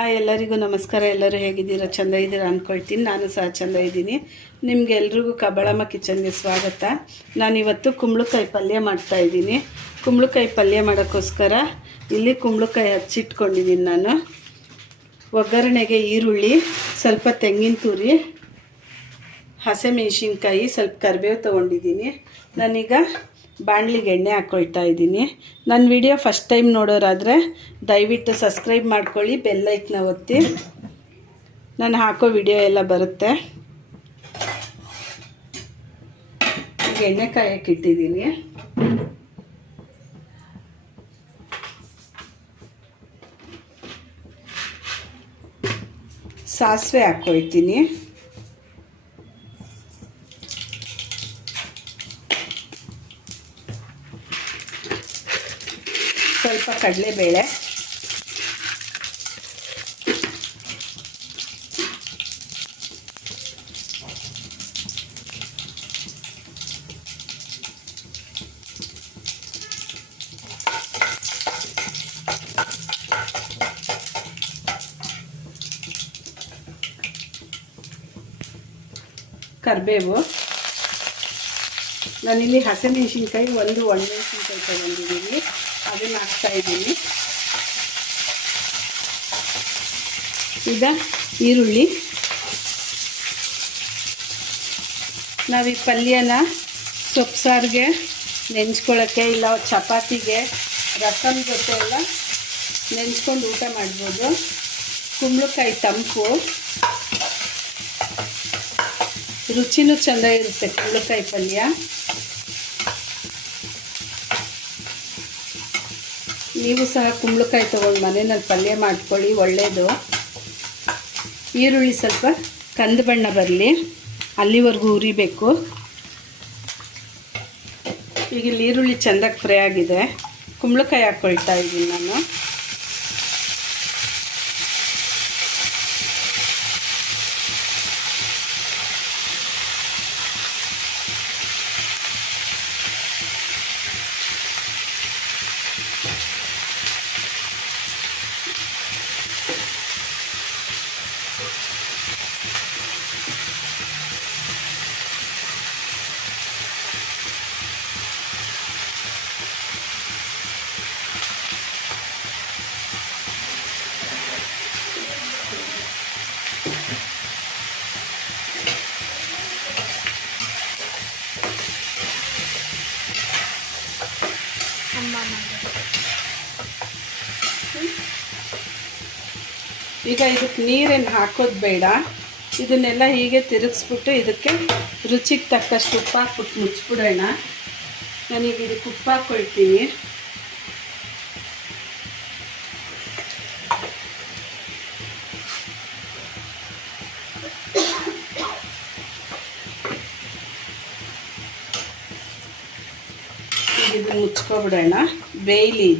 Hi, ಎಲ್ಲರಿಗೂ ನಮಸ್ಕಾರ. ಎಲ್ಲರೂ ಹೇಗಿದ್ದೀರಾ? ಚೆಂದ ಇದ್ದೀರಾ ಅಂದ್ಕೊಳ್ತೀನಿ. ನಾನು ಸಹ ಚೆಂದ ಇದ್ದೀನಿ. ನಿಮಗೆಲ್ರಿಗೂ ಕಬ್ಬಳಮ್ಮ ಕಿಚನ್ಗೆ ಸ್ವಾಗತ. ನಾನಿವತ್ತು ಕುಂಬಳಕಾಯಿ ಪಲ್ಯ ಮಾಡ್ತಾಯಿದ್ದೀನಿ. ಕುಂಬಳಕಾಯಿ ಪಲ್ಯ ಮಾಡೋಕ್ಕೋಸ್ಕರ ಇಲ್ಲಿ ಕುಂಬಳಕಾಯಿ ಹಚ್ಚಿಟ್ಕೊಂಡಿದ್ದೀನಿ. ನಾನು ಒಗ್ಗರಣೆಗೆ ಈರುಳ್ಳಿ, ಸ್ವಲ್ಪ ತೆಂಗಿನ ತುರಿ, ಹಸಿಮೆಣಸಿನ್ಕಾಯಿ, ಸ್ವಲ್ಪ ಕರಿಬೇವು ತೊಗೊಂಡಿದ್ದೀನಿ. ನಾನೀಗ ಬಾಣಲಿಗೆ ಎಣ್ಣೆ ಹಾಕ್ಕೊಳ್ತಾ ಇದ್ದೀನಿ. ನನ್ನ ವಿಡಿಯೋ ಫಸ್ಟ್ ಟೈಮ್ ನೋಡೋರಾದರೆ ದಯವಿಟ್ಟು ಸಬ್ಸ್ಕ್ರೈಬ್ ಮಾಡ್ಕೊಳ್ಳಿ, ಬೆಲ್ ಐಕನ್ನ ಒತ್ತಿ. ನಾನು ಹಾಕೋ ವಿಡಿಯೋ ಎಲ್ಲ ಬರುತ್ತೆ. ಈಗ ಎಣ್ಣೆ ಕಾಯಕ್ಕೆ ಇಟ್ಟಿದ್ದೀನಿ. ಸಾಸಿವೆ ಹಾಕ್ಕೊಳ್ತೀನಿ. ಸ್ವಲ್ಪ ಕಡಲೆಬೇಳೆ, ಕರಿಬೇವು. ನಾನಿಲ್ಲಿ ಹಸಿಮೆಣಸಿನ್ಕಾಯಿ ಒಂದು ಒಣಮೆಣಸಿನ್ಕಾಯಿ ತಗೊಂಡಿದ್ದೀನಿ, ಅದನ್ನು ಹಾಕ್ತಾಯಿದ್ದೀನಿ. ಈಗ ಈರುಳ್ಳಿ. ನಾವು ಈ ಪಲ್ಯನ ಸೊಪ್ಪು ಸಾರಿಗೆ ನೆಂಚ್ಕೊಳ್ಳೋಕ್ಕೆ, ಇಲ್ಲ ಚಪಾತಿಗೆ, ರಸಮ್ ಜೊತೆ ಎಲ್ಲ ನೆಂಚ್ಕೊಂಡು ಊಟ ಮಾಡ್ಬೋದು. ಕುಂಬಳಕಾಯಿ ತಂಪು, ರುಚಿನೂ ಚೆಂದ ಇರುತ್ತೆ ಕುಂಬಳಕಾಯಿ ಪಲ್ಯ. ನೀವು ಸಹ ಕುಂಬಳಕಾಯಿ ತೊಗೊಂಡು ಮನೆಯಲ್ಲಿ ಪಲ್ಯ ಮಾಡ್ಕೊಳ್ಳಿ, ಒಳ್ಳೆಯದು. ಈರುಳ್ಳಿ ಸ್ವಲ್ಪ ಕಂದು ಬಣ್ಣ ಬರಲಿ, ಅಲ್ಲಿವರೆಗೂ ಹುರಿಬೇಕು. ಈಗ ಇಲ್ಲಿ ಈರುಳ್ಳಿ ಚೆಂದಾಗಿ ಫ್ರೈ ಆಗಿದೆ. ಕುಂಬಳಕಾಯಿ ಹಾಕ್ಕೊಳ್ತಾ ಇದ್ದೀನಿ ನಾನು. ಈಗ ಇದಕ್ಕೆ ನೀರೇನು ಹಾಕೋದು ಬೇಡ. ಇದನ್ನೆಲ್ಲ ಹೀಗೆ ತಿರುಗಿಸ್ಬಿಟ್ಟು ಇದಕ್ಕೆ ರುಚಿಗೆ ತಕ್ಕಷ್ಟು ಉಪ್ಪು ಹಾಕ್ಬಿಟ್ಟು ಮುಚ್ಚಿಬಿಡೋಣ. ನಾನೀಗ ಇದಕ್ಕೆ ಉಪ್ಪು ಹಾಕ್ಕೊಳ್ತೀನಿ. ಈಗ ಇದನ್ನು ಮುಚ್ಕೊಬಿಡೋಣ, ಬೇಯಲಿ.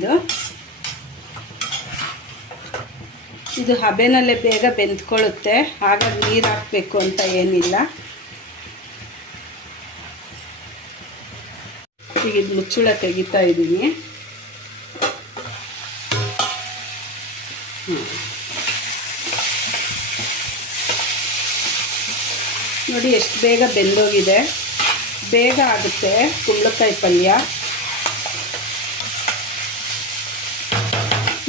ಇದು ಹಬೆನಲ್ಲೇ ಬೇಗ ಬೆಂದ್ಕೊಳ್ಳುತ್ತೆ, ಹಾಗಾಗಿ ನೀರು ಹಾಕಬೇಕು ಅಂತ ಏನಿಲ್ಲ. ಈಗ ಇದು ಮುಚ್ಚಳ ತೆಗಿತಾ ಇದ್ದೀನಿ. ನೋಡಿ ಎಷ್ಟು ಬೇಗ ಬೆಂದೋಗಿದೆ. ಬೇಗ ಆಗುತ್ತೆ ಕುಂಬಳಕಾಯಿ ಪಲ್ಯ.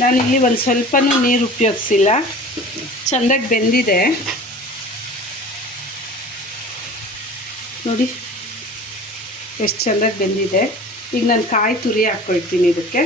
ನಾನಿಲ್ಲಿ ಒಂದು ಸ್ವಲ್ಪನೂ ನೀರು ಉಪಯೋಗಿಸಿಲ್ಲ, ಚೆಂದಾಗಿ ಬೆಂದಿದೆ. ನೋಡಿ ಎಷ್ಟು ಚೆಂದಾಗಿ ಬೆಂದಿದೆ. ಈಗ ನಾನು ಕಾಯಿ ತುರಿ ಹಾಕ್ಕೊಳ್ತೀನಿ ಇದಕ್ಕೆ.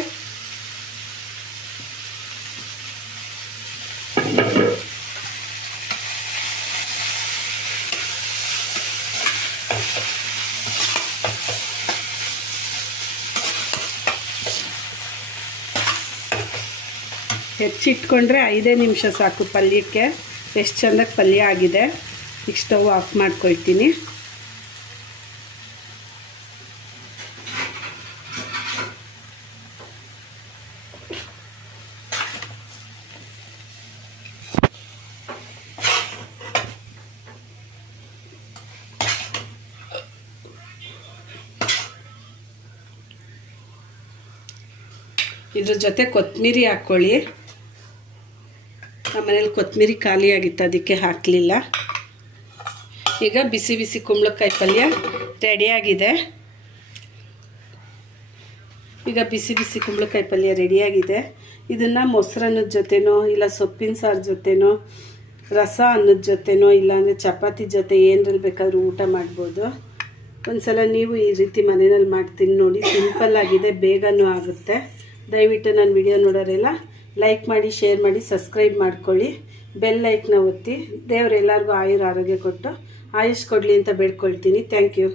ಹೆಚ್ಚಿಟ್ಕೊಂಡ್ರೆ 5 ನಿಮಿಷ ಸಾಕು ಪಲ್ಯಕ್ಕೆ. ಎಷ್ಟು ಚೆಂದಾಗಿ ಪಲ್ಯ ಆಗಿದೆ. ಈಗ ಸ್ಟವ್ ಆಫ್ ಮಾಡ್ಕೊಳ್ತೀನಿ. ಇದ್ರ ಜೊತೆ ಕೊತ್ತಂಬರಿ ಹಾಕ್ಕೊಳ್ಳಿ. ಮನೇಲಿ ಕೊತ್ತಂಬರಿ ಖಾಲಿಯಾಗಿತ್ತು, ಅದಕ್ಕೆ ಹಾಕಲಿಲ್ಲ. ಈಗ ಬಿಸಿ ಬಿಸಿ ಕುಂಬಳಕಾಯಿ ಪಲ್ಯ ರೆಡಿಯಾಗಿದೆ. ರೆಡಿಯಾಗಿದೆ. ಇದನ್ನು ಮೊಸರನ್ನದ ಜೊತೆನೋ ಇಲ್ಲ ಸೊಪ್ಪಿನ ಸಾರು ಜೊತೆನೋ ರಸ ಅನ್ನದ ಜೊತೆನೋ ಇಲ್ಲಾಂದರೆ ಚಪಾತಿ ಜೊತೆ ಏನರಲ್ಲಿ ಬೇಕಾದರೂ ಊಟ ಮಾಡ್ಬೋದು. ಒಂದ್ಸಲ ನೀವು ಈ ರೀತಿ ಮನೆಯಲ್ಲಿ ಮಾಡ್ತೀನಿ ನೋಡಿ. ಸಿಂಪಲ್ ಆಗಿದೆ, ಬೇಗನೂ ಆಗುತ್ತೆ. ದಯವಿಟ್ಟು ನನ್ನ ವಿಡಿಯೋ ನೋಡೋರೆಲ್ಲ ಲೈಕ್ ಮಾಡಿ, ಶೇರ್ ಮಾಡಿ, ಸಬ್ಸ್ಕ್ರೈಬ್ ಮಾಡ್ಕೊಳ್ಳಿ, ಬೆಲ್ ಲೈಕ್ನ ಒತ್ತಿ. ದೇವರು ಎಲ್ಲರಿಗೂ ಆಯುರ ಆರೋಗ್ಯ ಕೊಟ್ಟು ಆಯುಷ್ ಕೊಡಲಿ ಅಂತ ಬೇಡ್ಕೊಳ್ತೀನಿ. Thank you.